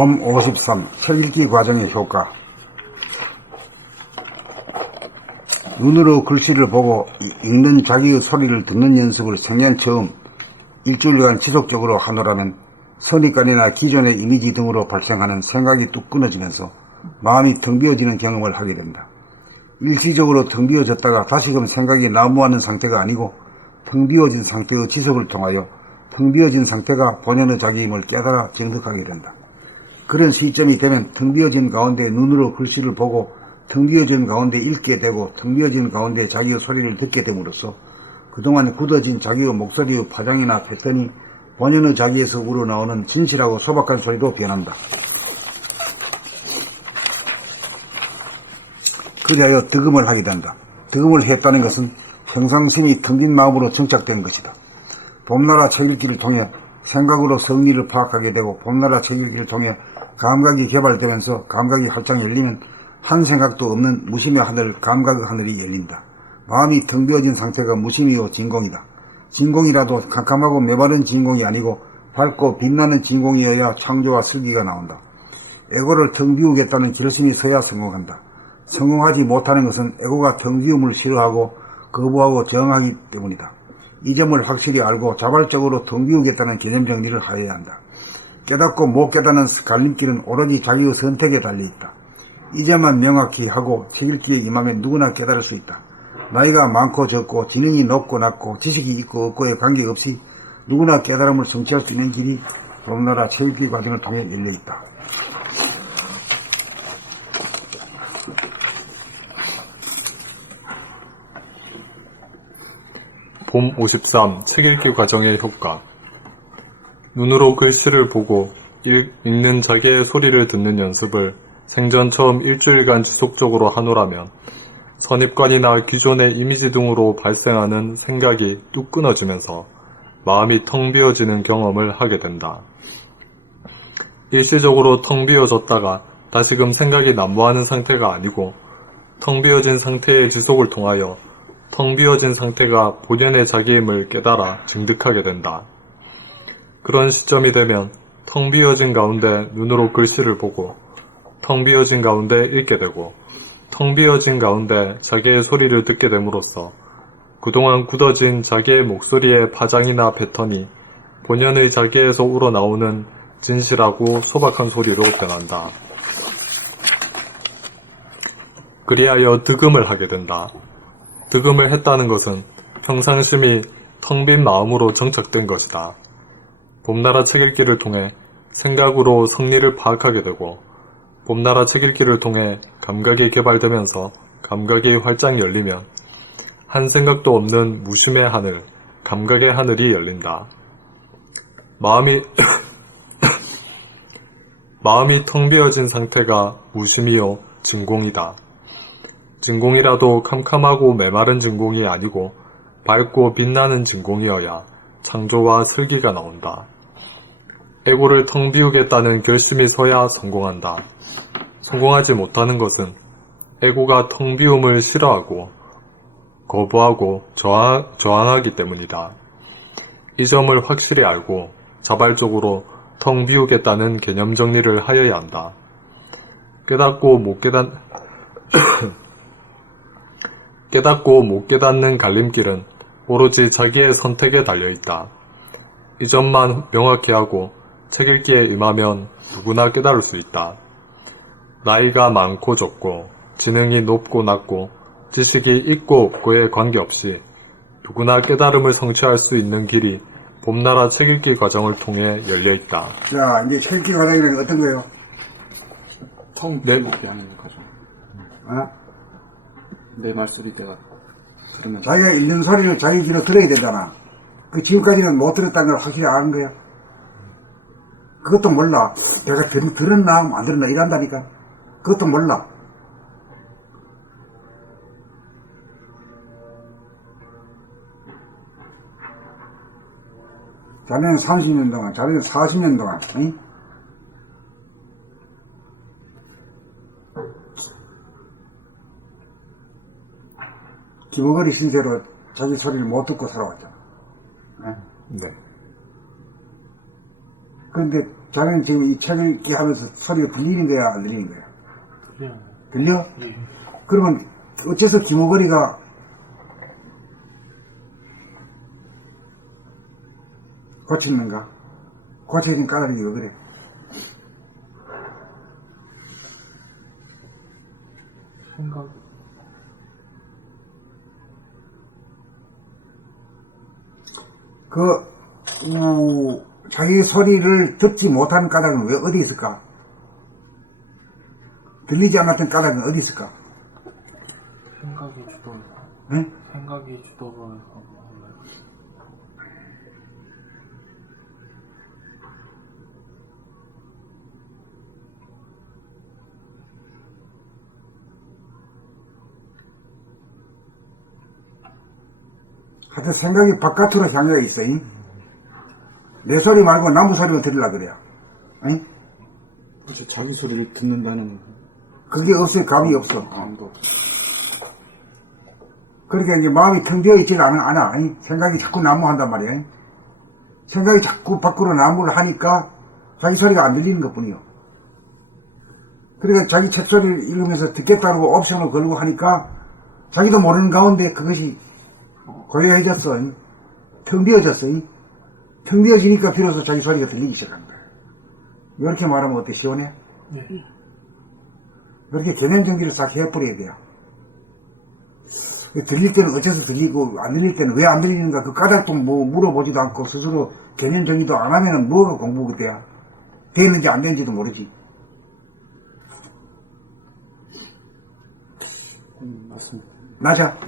봄 53. 책 읽기 과정의 효과. 눈으로 글씨를 보고 읽는 자기의 소리를 듣는 연습을 생년 처음 일주일간 지속적으로 하노라면 선입관이나 기존의 이미지 등으로 발생하는 생각이 뚝 끊어지면서 마음이 텅 비어지는 경험을 하게 된다. 일시적으로 텅 비어졌다가 다시금 생각이 난무하는 상태가 아니고 텅 비어진 상태의 지속을 통하여 텅 비어진 상태가 본연의 자기임을 깨달아 정득하게 된다. 그런 시점이 되면 텅 비어진 가운데 눈으로 글씨를 보고 텅 비어진 가운데 읽게 되고 텅 비어진 가운데 자기의 소리를 듣게 됨으로써 그동안 굳어진 자기의 목소리의 파장이나 패턴이 본연의 자기에서 우러나오는 진실하고 소박한 소리로 변한다. 그리하여 득음을 하게 된다. 득음을 했다는 것은 평상심이 텅 빈 마음으로 정착된 것이다. 봄나라 책 읽기를 통해 생각으로 성리를 파악하게 되고 봄나라 책 읽기를 통해 감각이 개발되면서 감각이 활짝 열리면 한 생각도 없는 무심의 하늘, 감각의 하늘이 열린다. 마음이 텅 비어진 상태가 무심이요 진공이다. 진공이라도 캄캄하고 메마른 진공이 아니고 밝고 빛나는 진공이어야 창조와 슬기가 나온다. 에고를 텅 비우겠다는 결심이 서야 성공한다. 성공하지 못하는 것은 에고가 텅 비움을 싫어하고 거부하고 저항하기 때문이다. 이 점을 확실히 알고 자발적으로 텅 비우겠다는 개념 정리를 하여야 한다. 깨닫고 못 깨닫는 갈림길은 오로지 자기의 선택에 달려있다. 이 점만 명확히 하고 책 읽기에 임하면 누구나 깨달을 수 있다. 나이가 많고 적고 지능이 높고 낮고 지식이 있고 없고에 관계없이 누구나 깨달음을 성취할 수 있는 길이 봄나라 책 읽기 과정을 통해 열려있다. 봄 53. 책 읽기 과정의 효과. 눈으로 글씨를 보고 읽는 자기의 소리를 듣는 연습을 생전 처음 일주일간 지속적으로 하노라면 선입관이나 기존의 이미지 등으로 발생하는 생각이 뚝 끊어지면서 마음이 텅 비어지는 경험을 하게 된다. 일시적으로 텅 비어졌다가 다시금 생각이 난무하는 상태가 아니고 텅 비어진 상태의 지속을 통하여 텅 비어진 상태가 본연의 자기임을 깨달아 증득하게 된다. 그런 시점이 되면 텅 비어진 가운데 눈으로 글씨를 보고 텅 비어진 가운데 읽게 되고 텅 비어진 가운데 자기의 소리를 듣게 됨으로써 그동안 굳어진 자기의 목소리의 파장이나 패턴이 본연의 자기에서 우러나오는 진실하고 소박한 소리로 변한다. 그리하여 득음을 하게 된다. 득음을 했다는 것은 평상심이 텅 빈 마음으로 정착된 것이다. 봄나라 책 읽기를 통해 생각으로 성리를 파악하게 되고 봄나라 책 읽기를 통해 감각이 개발되면서 감각이 활짝 열리면 한 생각도 없는 무심의 하늘, 감각의 하늘이 열린다. 마음이 텅 비어진 상태가 무심이요 진공이다. 진공이라도 캄캄하고 메마른 진공이 아니고 밝고 빛나는 진공이어야 창조와 슬기가 나온다. 에고를 텅 비우겠다는 결심이 서야 성공한다. 성공하지 못하는 것은 에고가 텅 비움을 싫어하고 거부하고 저항하기 때문이다. 이 점을 확실히 알고 자발적으로 텅 비우겠다는 개념 정리를 하여야 한다. 깨닫고 못 깨닫는 갈림길은 오로지 자기의 선택에 달려있다. 이 점만 명확히 하고 책 읽기에 임하면 누구나 깨달을 수 있다. 나이가 많고 적고 지능이 높고 낮고 지식이 있고 없고에 관계없이 누구나 깨달음을 성취할 수 있는 길이 봄나라 책 읽기 과정을 통해 열려있다. 자, 이제 책 읽기 과정이 어떤 거예요? 텅 비우게 하는 거죠. 내 말소리 내가 들으면 자기가 읽는 소리를 자기 귀로 들어야 되잖아. 그 지금까지는 못 들었다는 걸 확실히 아는 거야. 그것도 몰라. 내가 들었나 안 들었나 이란다니까. 그것도 몰라. 자네는 30년 동안, 자네는 40년 동안, 응? 기머거리 신세로 자기 소리를 못 듣고 살아왔잖아. 네? 네. 그런데 자네는 지금 이 책을 읽기 하면서 소리가 들리는 거야, 안 들리는 거야? 들려? 예. 그러면 어째서 기모거리가 고쳤는가? 고쳐진 까닭이 왜 그래? 생각. 자기 소리를 듣지 못하는 까닭은 왜 어디 있을까? 들리지 않았던 까닭은 어디 있을까? 생각이 주도해서. 응? 생각이 주도로 해서. 하여튼 생각이 바깥으로 향해 있어. 잉? 내 소리 말고 나무 소리를 들으려 그래요. 잉? 그렇죠. 자기 소리를 듣는다는 그게 없어요. 감이 없어. 감도 없죠. 그러니까 이제 마음이 텅 비어 있지가 않아. 잉? 생각이 자꾸 난무한단 말이야. 잉? 생각이 자꾸 밖으로 난무를 하니까 자기 소리가 안 들리는 것 뿐이요. 그러니까 자기 책 소리를 읽으면서 듣겠다고 옵션을 걸고 하니까 자기도 모르는 가운데 그것이 고요해졌어. 잉? 텅 비어졌어. 잉? 텅 비어지니까 비로소 자기 소리가 들리기 시작한 거야. 이렇게 말하면 어때? 시원해? 네. 그렇게 개념 정리를 싹 해버려야 돼요. 들릴 때는 어째서 들리고 안 들릴 때는 왜 안 들리는가 그 까닭도 뭐 물어보지도 않고 스스로 개념 정리도 안 하면은 뭐가 공부가 돼야 됐는지 안 됐는지도 모르지. 맞습니다. 맞아?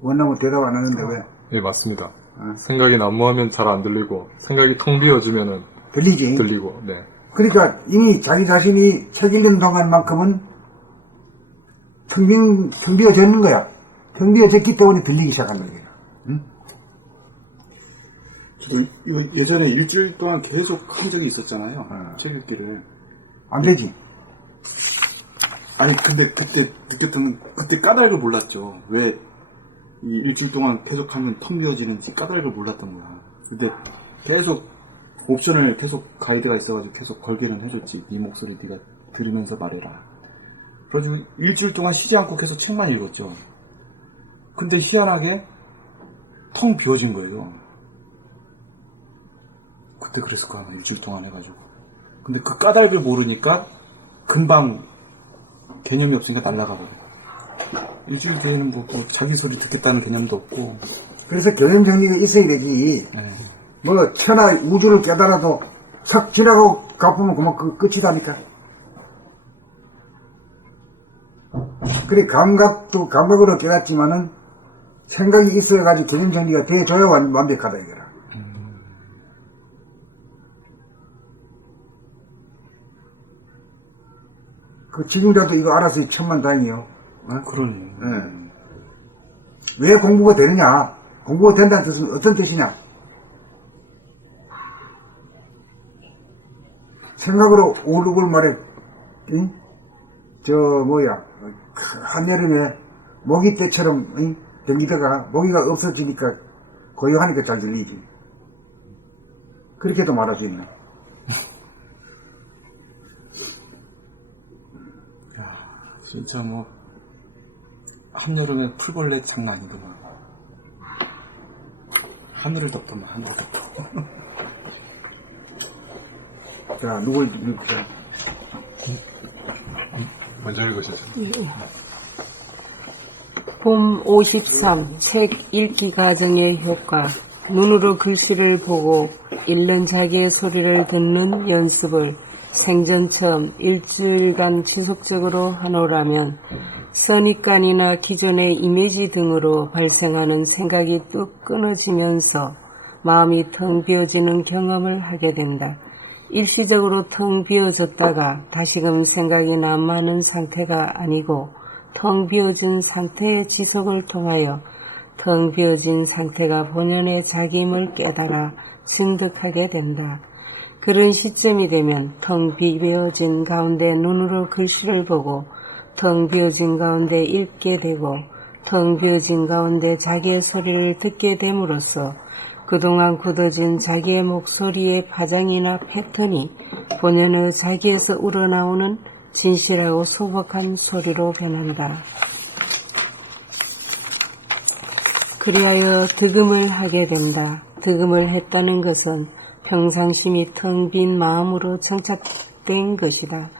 원나무 대답 안 하는데 왜? 예, 맞습니다. 생각이 난무하면 잘 안 들리고, 생각이 텅 비어지면은 들리지? 들리고, 네. 그러니까 이미 자기 자신이 책 읽는 동안만큼은 텅 비어졌는 거야. 텅 비어졌기 때문에 들리기 시작한다. 응? 저도 이거 예전에 일주일 동안 계속 한 적이 있었잖아요. 책 읽기를. 안 되지. 아니 근데 그때 느꼈던 건 그때 까닭을 몰랐죠. 왜 이 일주일 동안 계속 하면 텅 비어지는지 까닭을 몰랐던 거야. 근데 계속 옵션을 계속 가이드가 있어가지고 계속 걸기는 해줬지. 네 목소리 네가 들으면서 말해라. 그래가지고 일주일 동안 쉬지 않고 계속 책만 읽었죠. 근데 희한하게 텅 비어진 거예요. 그때 그랬을 거야. 일주일 동안 해가지고. 근데 그 까닭을 모르니까 금방 개념이 없으니까 날아가 버려. 일주일 뒤에는 뭐 자기 소리 듣겠다는 개념도 없고. 그래서 개념 정리가 있어야 되지. 네. 뭐 천하 우주를 깨달아도 싹 지나고 갚으면 그만 끝이다니까. 그래 감각으로 깨닫지만은 생각이 있어가지고 개념 정리가 돼줘야 완벽하다 이거라. 그 지금이라도 이거 알아서 천만다행이요. 어? 그러네. 왜 공부가 되느냐? 공부가 된다는 뜻은 어떤 뜻이냐? 생각으로 오르골 말에, 응? 한여름에 모기 때처럼, 응? 들리다가 모기가 없어지니까 고요하니까 잘 들리지. 그렇게도 말할 수 있네. 야, 진짜 뭐, 한여름에 풀벌레 장난 아니구나. 하늘을 덮더만, 하늘을 덮어. 자, 누굴 읽자. 먼저 읽으시죠. 봄 53. 책 읽기 과정의 효과. 눈으로 글씨를 보고 읽는 자기의 소리를 듣는 연습을 생전 처음 일주일간 지속적으로 하노라면 선입관이나 기존의 이미지 등으로 발생하는 생각이 뚝 끊어지면서 마음이 텅 비어지는 경험을 하게 된다. 일시적으로 텅 비어졌다가 다시금 생각이 난무하는 상태가 아니고 텅 비어진 상태의 지속을 통하여 텅 비어진 상태가 본연의 자기임을 깨달아 증득하게 된다. 그런 시점이 되면 텅 비어진 가운데 눈으로 글씨를 보고 텅 비어진 가운데 읽게 되고 텅 비어진 가운데 자기의 소리를 듣게 됨으로써 그동안 굳어진 자기의 목소리의 파장이나 패턴이 본연의 자기에서 우러나오는 진실하고 소박한 소리로 변한다. 그리하여 득음을 하게 된다. 득음을 했다는 것은 평상심이 텅 빈 마음으로 정착된 것이다.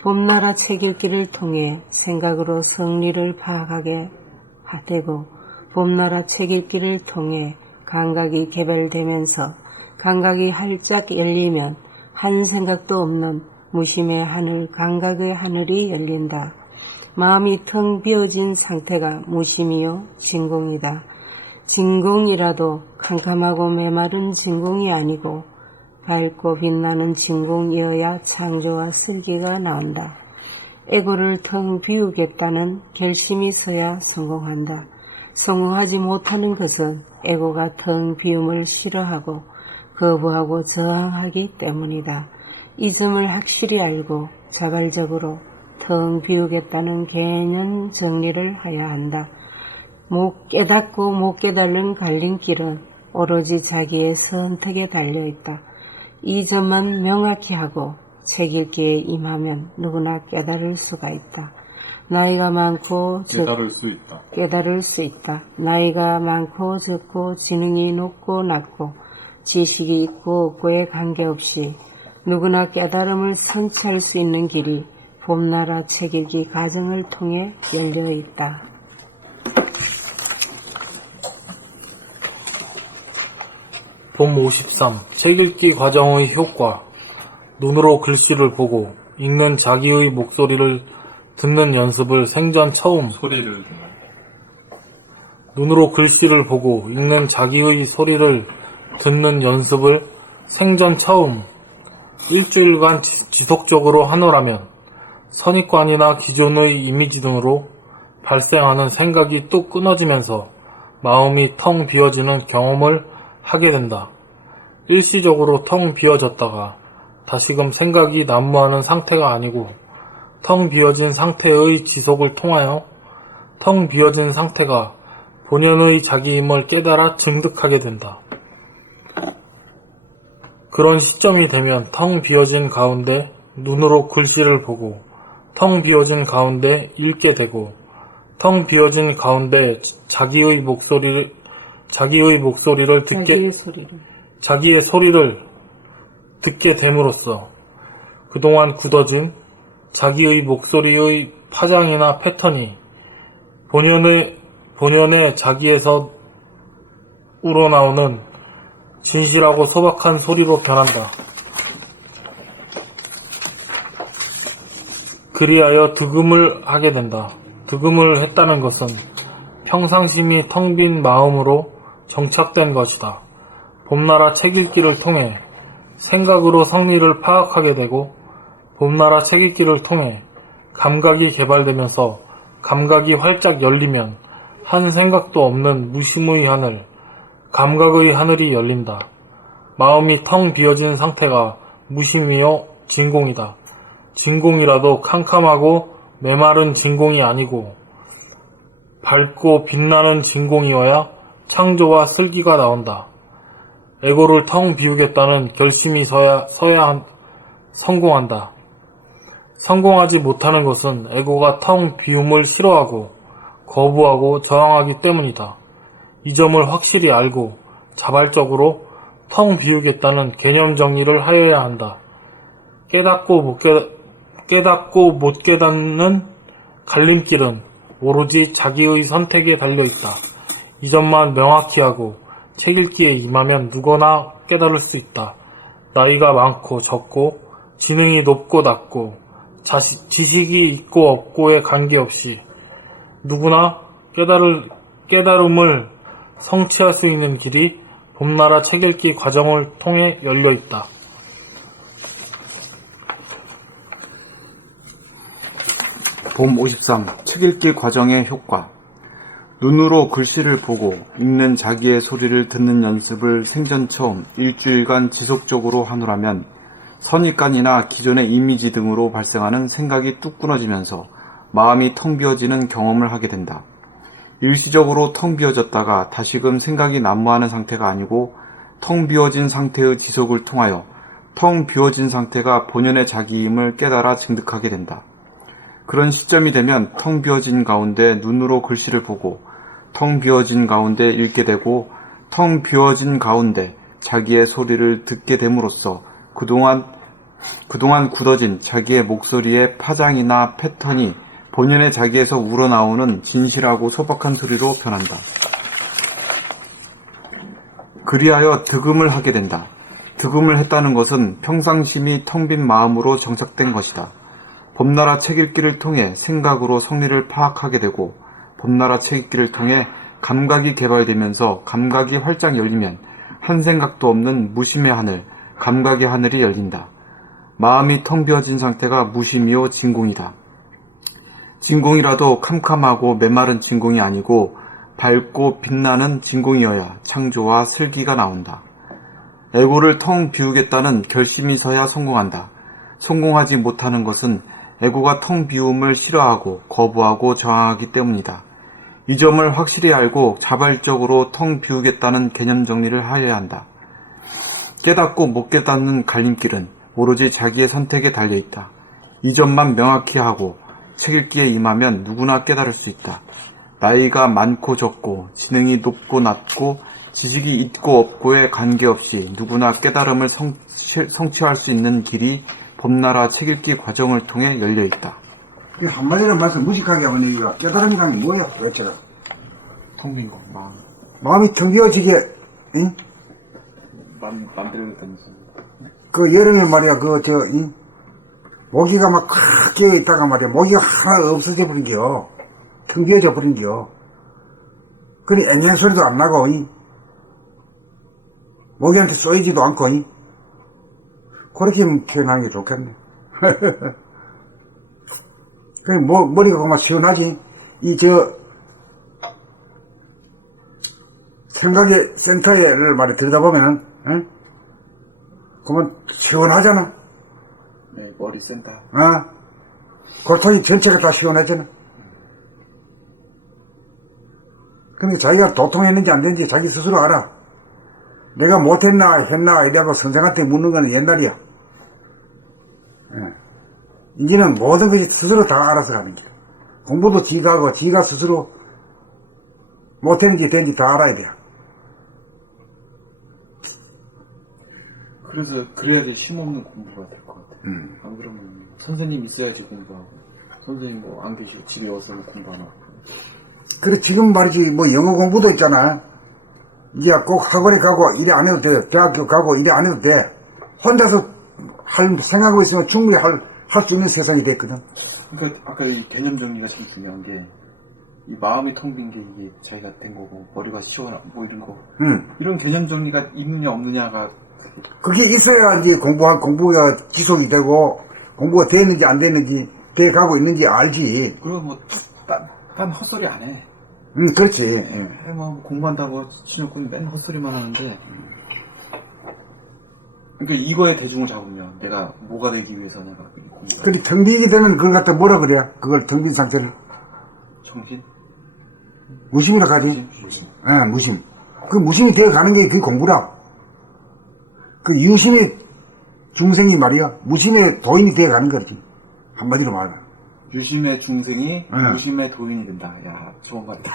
봄나라 책 읽기를 통해 생각으로 성리를 파악하게 되고 봄나라 책 읽기를 통해 감각이 개발되면서 감각이 활짝 열리면 한 생각도 없는 무심의 하늘, 감각의 하늘이 열린다. 마음이 텅 비어진 상태가 무심이요 진공이다. 진공이라도 캄캄하고 메마른 진공이 아니고 밝고 빛나는 진공이어야 창조와 슬기가 나온다. 에고를 텅 비우겠다는 결심이 서야 성공한다. 성공하지 못하는 것은 에고가 텅 비움을 싫어하고 거부하고 저항하기 때문이다. 이 점을 확실히 알고 자발적으로 텅 비우겠다는 개념 정리를 해야 한다. 깨닫고 못 깨달은 갈림길은 오로지 자기의 선택에 달려있다. 이 점만 명확히 하고 책 읽기에 임하면 누구나 깨달을 수가 있다. 나이가 많고 깨달을 수 있다. 나이가 많고 적고 지능이 높고 낮고 지식이 있고 없고에 관계없이 누구나 깨달음을 성취할 수 있는 길이 봄나라 책 읽기 과정을 통해 열려 있다. 봄 53. 책 읽기 과정의 효과. 눈으로 글씨를 보고 읽는 자기의 목소리를 듣는 연습을 생전 처음. 눈으로 글씨를 보고 읽는 자기의 소리를 듣는 연습을 생전 처음. 일주일간 지속적으로 하노라면 선입관이나 기존의 이미지 등으로 발생하는 생각이 뚝 끊어지면서 마음이 텅 비어지는 경험을 하게 된다. 일시적으로 텅 비어졌다가 다시금 생각이 난무하는 상태가 아니고 텅 비어진 상태의 지속을 통하여 텅 비어진 상태가 본연의 자기임을 깨달아 증득하게 된다. 그런 시점이 되면 텅 비어진 가운데 눈으로 글씨를 보고 텅 비어진 가운데 읽게 되고 텅 비어진 가운데 자기의 소리를 듣게 됨으로써 그동안 굳어진 자기의 목소리의 파장이나 패턴이 본연의 자기에서 우러나오는 진실하고 소박한 소리로 변한다. 그리하여 득음을 하게 된다. 득음을 했다는 것은 평상심이 텅 빈 마음으로 정착된 것이다. 봄나라 책 읽기를 통해 생각으로 성리를 파악하게 되고 봄나라 책 읽기를 통해 감각이 개발되면서 감각이 활짝 열리면 한 생각도 없는 무심의 하늘, 감각의 하늘이 열린다. 마음이 텅 비어진 상태가 무심이요 진공이다. 진공이라도 캄캄하고 메마른 진공이 아니고 밝고 빛나는 진공이어야 창조와 슬기가 나온다. 에고를 텅 비우겠다는 결심이 서야 성공한다. 성공하지 못하는 것은 에고가 텅 비움을 싫어하고 거부하고 저항하기 때문이다. 이 점을 확실히 알고 자발적으로 텅 비우겠다는 개념 정리를 하여야 한다. 깨닫고 못 깨닫는 갈림길은 오로지 자기의 선택에 달려있다. 이 점만 명확히 하고 책 읽기에 임하면 누구나 깨달을 수 있다. 나이가 많고 적고 지능이 높고 낮고 지식이 있고 없고에 관계없이 누구나 깨달음을 성취할 수 있는 길이 봄나라 책 읽기 과정을 통해 열려 있다. 봄 53. 책 읽기 과정의 효과. 눈으로 글씨를 보고 읽는 자기의 소리를 듣는 연습을 생전 처음 일주일간 지속적으로 하노라면 선입관이나 기존의 이미지 등으로 발생하는 생각이 뚝 끊어지면서 마음이 텅 비어지는 경험을 하게 된다. 일시적으로 텅 비어졌다가 다시금 생각이 난무하는 상태가 아니고 텅 비어진 상태의 지속을 통하여 텅 비어진 상태가 본연의 자기임을 깨달아 증득하게 된다. 그런 시점이 되면 텅 비어진 가운데 눈으로 글씨를 보고 텅 비어진 가운데 읽게 되고 텅 비어진 가운데 자기의 소리를 듣게 됨으로써 그동안 굳어진 자기의 목소리의 파장이나 패턴이 본연의 자기에서 우러나오는 진실하고 소박한 소리로 변한다. 그리하여 득음을 하게 된다. 득음을 했다는 것은 평상심이 텅 빈 마음으로 정착된 것이다. 봄나라 책 읽기를 통해 생각으로 성리를 파악하게 되고 봄나라 책 읽기를 통해 감각이 개발되면서 감각이 활짝 열리면 한 생각도 없는 무심의 하늘, 감각의 하늘이 열린다. 마음이 텅 비어진 상태가 무심이요 진공이다. 진공이라도 캄캄하고 메마른 진공이 아니고 밝고 빛나는 진공이어야 창조와 슬기가 나온다. 에고를 텅 비우겠다는 결심이 서야 성공한다. 성공하지 못하는 것은 에고가 텅 비움을 싫어하고 거부하고 저항하기 때문이다. 이 점을 확실히 알고 자발적으로 텅 비우겠다는 개념 정리를 하여야 한다. 깨닫고 못 깨닫는 갈림길은 오로지 자기의 선택에 달려있다. 이 점만 명확히 하고 책 읽기에 임하면 누구나 깨달을 수 있다. 나이가 많고 적고 지능이 높고 낮고 지식이 있고 없고에 관계없이 누구나 깨달음을 성취할 수 있는 길이 봄나라 책 읽기 과정을 통해 열려있다. 한마디로 말해서 무식하게 하면 얘기가 깨달음이란 게 뭐야 도대체가. 텅 빈 거, 마음. 마음이 텅 비어지게 응? 맘대로 됐다면서. 그 여름에 말이야 모기가 막 콱 끼어있다가 말이야 모기가 하나 없어져 버린겨. 텅 비어져 버린겨. 그니 앵앵 소리도 안 나고 모기한테 쏘이지도 않고 그렇게 표현하는 게 좋겠네. 그래 머리가 그만 시원하지. 생각의 센터를 말이 들여다보면 그만 시원하잖아. 네, 머리 센터. 골통이 전체가 다 시원하잖아. 근데 자기가 도통했는지 안 됐는지 자기 스스로 알아. 내가 못했나 했나 이래고 선생한테 묻는 건 옛날이야. 이제는 모든 것이 스스로 다 알아서 가는 거야. 공부도 지가 하고 지가 스스로 못했는지 됐는지 다 알아야 돼. 그래서 그래야지 쉼없는 공부가 될 것 같아. 안 그러면 선생님 있어야지 공부하고 선생님 뭐 안 계시고 집에 와서 공부 안 하고. 그래 지금 말이지 뭐 영어 공부도 있잖아. 이제 꼭 학원에 가고 일이 안 해도 돼. 대학교 가고 일이 안 해도 돼. 혼자서 생각하고 있으면 충분히 할 수 있는 세상이 됐거든. 그러니까 아까 이 개념 정리가 참 중요한 게 이 마음이 텅 빈 게 이게 자기가 된 거고 머리가 시원하고 뭐 이런 거. 이런 개념 정리가 있느냐 없느냐가 그게 있어야 이제 공부가 지속이 되고 공부가 됐는지 안 됐는지 돼 가고 있는지 알지. 그리고 뭐 딴 헛소리 안 해. 그렇지. 뭐 공부한다고 치놓고 맨 헛소리만 하는데. 그러니까 이거에 대중을 잡으면 내가 뭐가 되기 위해서 내가 공부. 근데 텅 비게 되면 그걸 갖다 뭐라 그래? 그걸 텅 빈 상태를 정신? 무심이라 하지. 무심. 무심. 그 무심이 되어 가는 게 그게 공부라. 그 유심의 중생이 말이야 무심의 도인이 되어 가는 거지. 한마디로 말하면. 유심의 중생이 무심의 도인이 된다. 야, 좋은 말이다.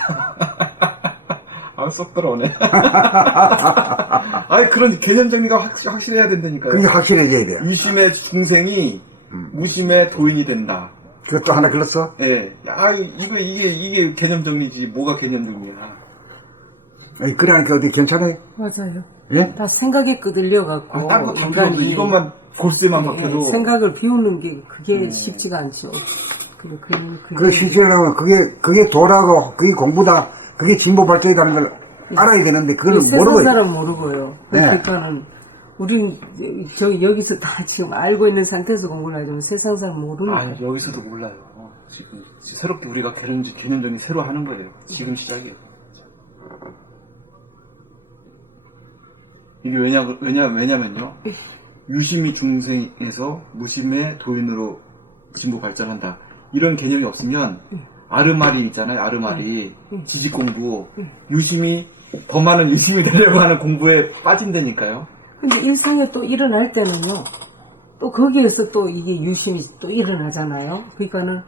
쏙 들어오네. 아니, 그런 개념 정리가 확실해야 된다니까요. 그게 확실해져야 돼. 유심의 중생이 무심의 도인이 된다. 그것도 하나 글렀어? 예. 야, 이게 개념 정리지. 뭐가 개념 정리야. 그래 하니까 어디 괜찮아요? 맞아요. 예? 다 생각에 끄들려갖고 딴거 다 필요 없어. 이것만 골수만 바뀌어도. 생각을 비우는 게 그게 쉽지가 않죠. 그 실제로는 그게 도라고 그게 공부다. 그게 진보 발전이라는 걸 알아야 되는데 그걸 모르고. 세상 사람 모르고요. 그러니까는 우린 여기서 다 지금 알고 있는 상태에서 공부를 하지만 세상 사람 모르니까. 여기서도 몰라요. 지금 새롭게 우리가 개념 정리 새로 하는 거예요. 지금 시작이에요. 이게 왜냐면요. 유심이 중생에서 무심의 도인으로 진보 발전한다. 이런 개념이 없으면 아르마리 있잖아요. 아르마리 지식 공부 유심히 더 많은 유심히 되려고 하는 공부에 빠진다니까요. 근데 일상에 또 일어날 때는요, 또 거기에서 또 이게 유심이 또 일어나잖아요. 그러니까는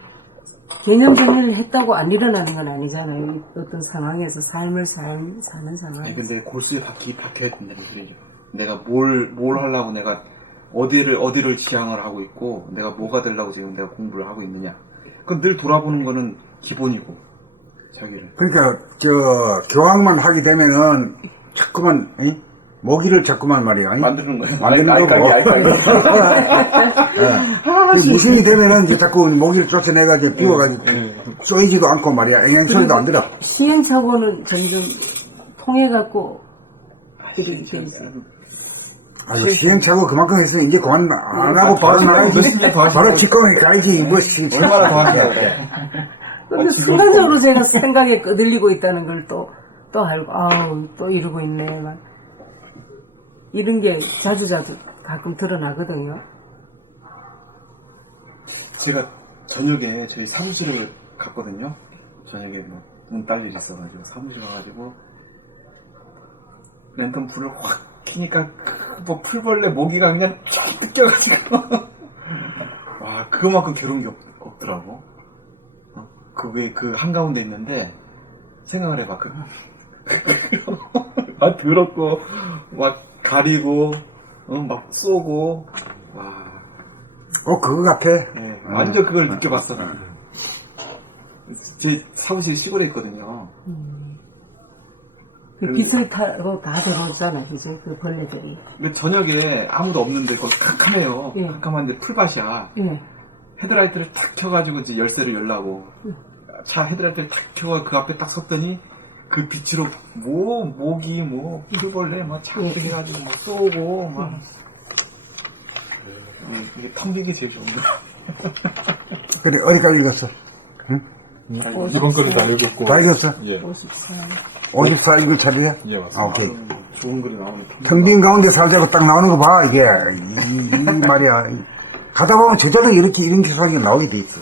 개념 정리를 했다고 안 일어나는 건 아니잖아요. 이 어떤 상황에서 삶을 사는 아니 상황에서. 근데 골수에 박혀야 된다는 소리죠. 내가 뭘 하려고 내가 어디를 지향을 하고 있고 내가 뭐가 되려고 지금 내가 공부를 하고 있느냐. 그건 늘 돌아보는 거는 기본이고 자기를. 그러니까 교황만 하게 되면은 자꾸만 모기를 자꾸만 말이야. 만드는 거예요. 만드는 거고. 무신이 되면은 이제 자꾸 모기를 쫓아내가지고 비워가지고 쏘이지도 않고 말이야. 앵앵 소리도 안 들어. 시행착오는 점점 통해갖고 이렇게 돼 있어요. 아이고, 시행착오 그만큼 했으니 이제 그만 안 하고 바로 나가야지. 바로 직공에 가야지. 뭐, 얼마나 더 하냐. 근데 순간적으로 제가 생각에 끄들리고 있다는 걸 또 알고, 아우, 또 이러고 있네. 막. 이런 게 자주 가끔 드러나거든요. 제가 저녁에 저희 사무실을 갔거든요. 저녁에 뭐 문 딸 일이 있어가지고 사무실 가가지고 랜턴 불을 확 키니까 뭐 풀벌레 모기가 그냥 쫙 뜯겨가지고 와 그거만큼 괴로운 게 없더라고. 그 왜 그 한가운데 있는데 생각을 해봐. 막 더럽고 막 가리고 막 쏘고 와. 그거 같아. 네, 완전 그걸 느껴봤어. 나는. 제 사무실이 시골에 있거든요. 그 빛을 타고 다 들어오잖아, 이제 그 벌레들이. 근데 저녁에 아무도 없는데 거기 캄캄해요. 예. 캄캄한데 풀밭이야. 예. 헤드라이트를 탁 켜가지고 이제 열쇠를 열라고 차 헤드라이트를 탁 켜고 그 앞에 딱 섰더니 그 빛으로 뭐 모기 뭐 풀벌레 뭐 착 해가지고 막 쏘고 막 이게 텅 빈 게 제일 좋은 거. 그래, 어디까지 읽었어? 이번 글을 다 읽었고. 다 읽었어? 예. 54. 54 읽을 차례야? 예, 맞습니다. 오케이. 좋은 글이 나오네. 텅 빈 가운데 살자고 딱 나오는 거 봐, 이게. 이 말이야. 가다 보면 제자도 이런 기사가 나오게 돼 있어.